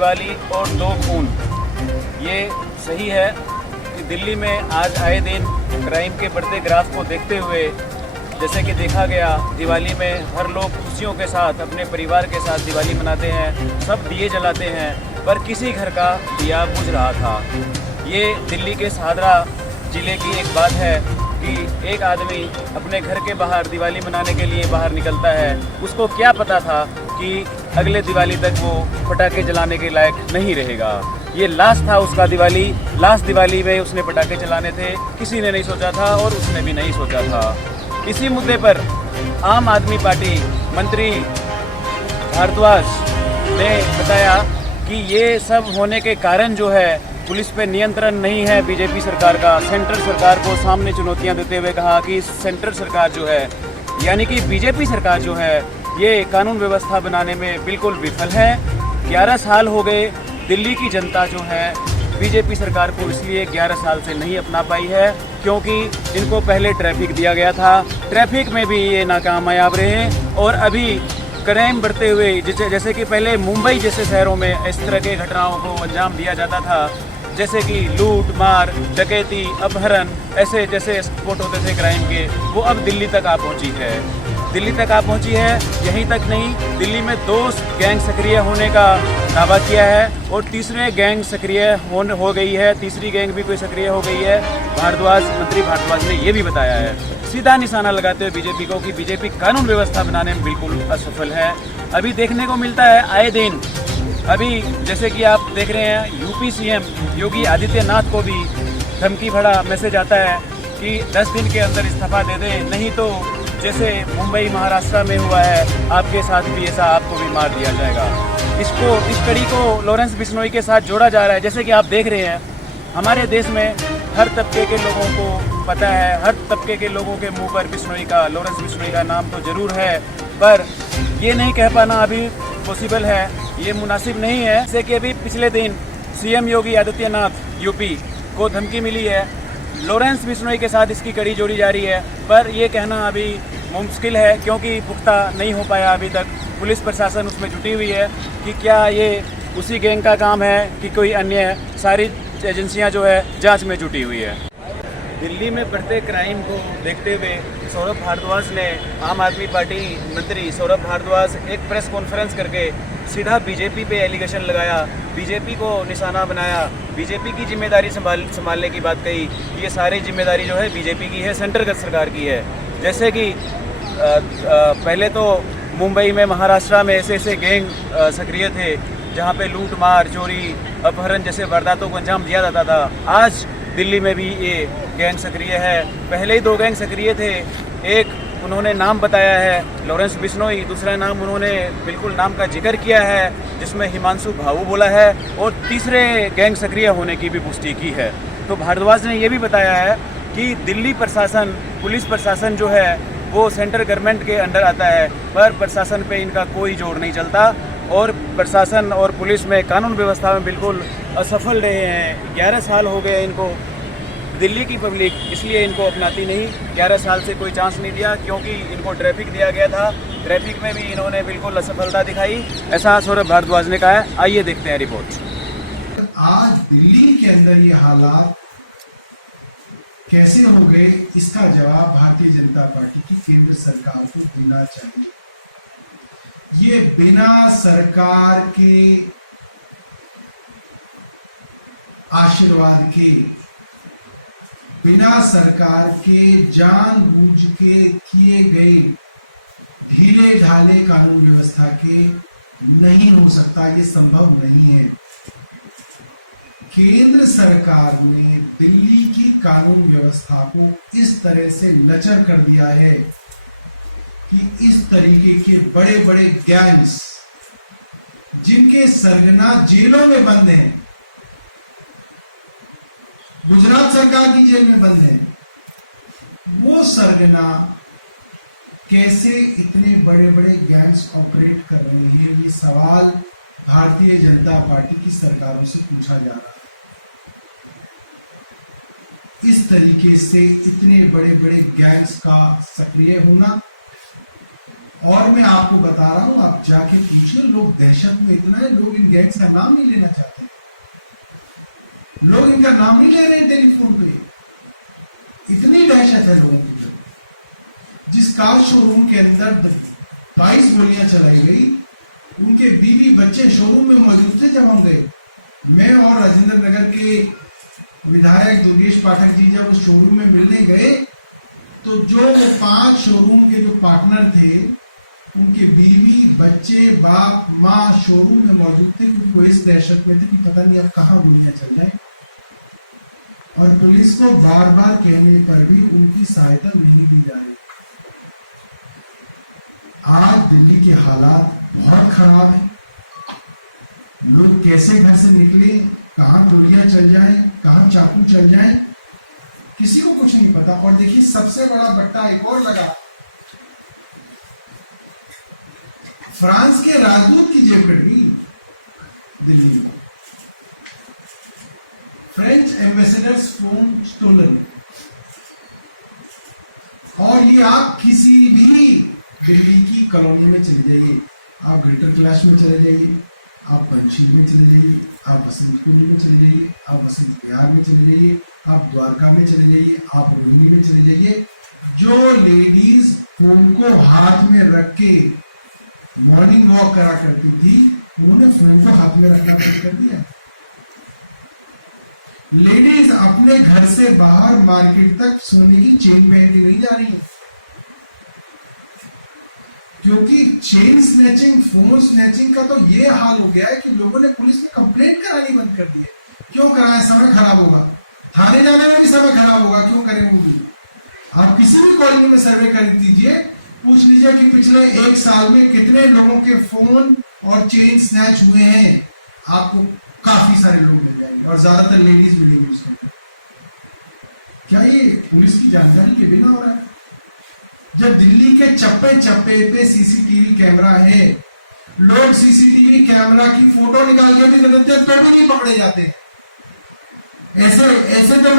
दिवाली और 2 खून। ये सही है कि दिल्ली में आज आए दिन क्राइम के बढ़ते ग्राफ को देखते हुए जैसे कि देखा गया, दिवाली में हर लोग खुशियों के साथ अपने परिवार के साथ दिवाली मनाते हैं, सब दिए जलाते हैं, पर किसी घर का दिया बुझ रहा था। ये दिल्ली के शाहदरा ज़िले की एक बात है कि एक आदमी अपने घर के बाहर दिवाली मनाने के लिए बाहर निकलता है, उसको क्या पता था कि अगले दिवाली तक वो पटाखे जलाने के लायक नहीं रहेगा। ये लास्ट था उसका दिवाली, लास्ट दिवाली में उसने पटाखे चलाने थे, किसी ने नहीं सोचा था और उसने भी नहीं सोचा था। इसी मुद्दे पर आम आदमी पार्टी मंत्री भारद्वाज ने बताया कि ये सब होने के कारण जो है पुलिस पे नियंत्रण नहीं है बीजेपी सरकार का। सेंट्रल सरकार को सामने चुनौतियां देते हुए कहा कि सेंट्रल सरकार जो है, यानी कि बीजेपी सरकार जो है, ये कानून व्यवस्था बनाने में बिल्कुल विफल है। 11 साल हो गए, दिल्ली की जनता जो है बीजेपी सरकार को इसलिए 11 साल से नहीं अपना पाई है क्योंकि इनको पहले ट्रैफिक दिया गया था, ट्रैफिक में भी ये नाकामयाब रहे और अभी क्राइम बढ़ते हुए जैसे कि पहले मुंबई जैसे शहरों में इस तरह के घटनाओं को अंजाम दिया जाता था, जैसे कि लूट मार, डकैती, अपहरण, ऐसे जैसे स्पॉट होते थे क्राइम के, वो अब दिल्ली तक आ पहुंची है। दिल्ली तक आ पहुंची है। यहीं तक नहीं, दिल्ली में 2 गैंग सक्रिय होने का दावा किया है और तीसरे गैंग सक्रिय हो गई है, तीसरी गैंग भी कोई सक्रिय हो गई है। मंत्री भारद्वाज ने ये भी बताया है, सीधा निशाना लगाते हुए बीजेपी को, कि बीजेपी कानून व्यवस्था बनाने में बिल्कुल असफल है। अभी देखने को मिलता है आए दिन, अभी जैसे कि आप देख रहे हैं यूपी सीएम योगी आदित्यनाथ को भी धमकी भरा मैसेज आता है कि 10 दिन के अंदर इस्तीफा दे दें, नहीं तो जैसे मुंबई महाराष्ट्र में हुआ है आपके साथ भी ऐसा आपको भी मार दिया जाएगा। इस कड़ी को लॉरेंस बिश्नोई के साथ जोड़ा जा रहा है। जैसे कि आप देख रहे हैं हमारे देश में हर तबके के लोगों को पता है, हर तबके के लोगों के मुंह पर लॉरेंस बिश्नोई का नाम तो ज़रूर है, पर ये नहीं कह पाना अभी पॉसिबल है, ये मुनासिब नहीं है। जैसे कि अभी पिछले दिन सीएम योगी आदित्यनाथ यूपी को धमकी मिली है, लॉरेंस बिश्नोई के साथ इसकी कड़ी जोड़ी जा रही है, पर यह कहना अभी मुश्किल है क्योंकि पुख्ता नहीं हो पाया अभी तक। पुलिस प्रशासन उसमें जुटी हुई है कि क्या ये उसी गैंग का काम है कि कोई अन्य, सारी एजेंसियां जो है जांच में जुटी हुई है। दिल्ली में बढ़ते क्राइम को देखते हुए सौरभ भारद्वाज ने, आम आदमी पार्टी मंत्री सौरभ भारद्वाज, एक प्रेस कॉन्फ्रेंस करके सीधा बीजेपी पे एलिगेशन लगाया, बीजेपी को निशाना बनाया, बीजेपी की जिम्मेदारी संभालने की बात कही। ये सारी जिम्मेदारी जो है बीजेपी की है, सेंट्रल सरकार की है। जैसे कि पहले तो मुंबई में, महाराष्ट्र में ऐसे गैंग सक्रिय थे जहाँ पे लूट मार, चोरी, अपहरण जैसे वारदातों को अंजाम दिया जाता था। आज दिल्ली में भी ये गैंग सक्रिय है। पहले ही 2 गैंग सक्रिय थे, एक उन्होंने नाम बताया है लॉरेंस बिश्नोई, दूसरा नाम उन्होंने बिल्कुल नाम का जिक्र किया है जिसमें हिमांशु भाऊ बोला है, और तीसरे गैंग सक्रिय होने की भी पुष्टि की है। तो भारद्वाज ने ये भी बताया है कि दिल्ली प्रशासन, पुलिस प्रशासन जो है वो सेंट्रल गवर्नमेंट के अंडर आता है, पर प्रशासन पे इनका कोई जोर नहीं चलता और प्रशासन और पुलिस में, कानून व्यवस्था में बिल्कुल असफल रहे हैं। 11 साल हो गए इनको, दिल्ली की पब्लिक इसलिए इनको अपनाती नहीं। 11 साल से कोई चांस नहीं दिया क्योंकि इनको ट्रैफिक दिया गया था, ट्रैफिक में भी इन्होंने बिल्कुल असफलता दिखाई, ऐसा सौरभ भारद्वाज ने कहा है। आइए देखते हैं रिपोर्ट। आज दिल्ली के अंदर ये हालात कैसे हो गए, इसका जवाब भारतीय जनता पार्टी की केंद्र सरकार को देना चाहिए। ये बिना सरकार के आशीर्वाद के, बिना सरकार के जानबूझ के किए गए ढीले ढाले कानून व्यवस्था के नहीं हो सकता, ये संभव नहीं है। केंद्र सरकार ने दिल्ली की कानून व्यवस्था को इस तरह से लचर कर दिया है कि इस तरीके के बड़े बड़े गैंग्स जिनके सरगना जेलों में बंद हैं, गुजरात सरकार की जेल में बंद है, वो सरगना कैसे इतने बड़े बड़े गैंग्स ऑपरेट कर रहे हैं, ये सवाल भारतीय जनता पार्टी की सरकारों से पूछा जा रहा है। इस तरीके से इतने बड़े बड़े गैंग्स का सक्रिय होना और मैं आपको बता रहा हूं, आप जाके पूछिए, लोग दहशत में इतना है, लोग इन गैंग्स का नाम नहीं लेना चाहते, लोग इनका नाम नहीं ले रहे हैं टेलीफोन पे, इतनी दहशत है लोगों के अंदर। जिस कार शोरूम के अंदर 22 गोलियां चलाई गई, उनके बीवी बच्चे शोरूम में मौजूद थे जब हम गए। मैं और राजेंद्र नगर के विधायक दुर्गेश पाठक जी जब उस शोरूम में मिलने गए, तो जो 5 शोरूम के जो पार्टनर थे, उनके बीवी बच्चे बाप माँ शोरूम में मौजूद थे, क्योंकि वो इस दहशत में थे कि पता नहीं अब कहां गोलियां चल जाए। और पुलिस को बार बार कहने पर भी उनकी सहायता नहीं दी जा रही। आज दिल्ली के हालात बहुत खराब है। लोग कैसे घर से निकले, कहां गोलियां चल जाए, कहां चाकू चल जाए, किसी को कुछ नहीं पता। और देखिए सबसे बड़ा बट्टा एक और लगा, फ्रांस के राजदूत की जेब कट गई दिल्ली में। French ambassador's phone stolen. और ये आप किसी भी दिल्ली की कॉलोनी में चले जाइए, आप ग्रेटर कैलाश में चले जाइए, आप पंचशील में चले जाइए, आप बसंत कुंज में चले जाइए, आप बसंत विहार में चले जाइए, आप द्वारका में चले जाइए, आप रोहिणी में चले जाइए, जो लेडीज फोन को हाथ में रख के मॉर्निंग वॉक करा करती थी, उन्होंने फोन को हाथ में रखना बंद कर दिया। लेडीज अपने घर से बाहर मार्केट तक सोने की चेन पहन के नहीं जा रही है, क्योंकि चेन स्नैचिंग, फोन स्नैचिंग का तो ये हाल हो गया है कि लोगों ने पुलिस में कंप्लेंट करानी बंद कर दी है। क्यों कराएं? समय खराब होगा, थाने जाने में भी समय खराब होगा, क्यों करें वो भी। आप किसी भी कॉलोनी में सर्वे कर दीजिए, पूछ लीजिए कि पिछले 1 साल में कितने लोगों के फोन और चेन स्नैच हुए हैं, आपको काफी सारे लोग मिल जाएंगे और ज्यादातर लेडीज मिलेंगी उसमें। क्या ये पुलिस की जानकारी के बिना हो रहा है? जब दिल्ली के चप्पे चप्पे पे सीसीटीवी कैमरा है, लोग सीसीटीवी कैमरा की फोटो निकाल के भी देते तो भी नहीं पकड़े जाते। ऐसे तो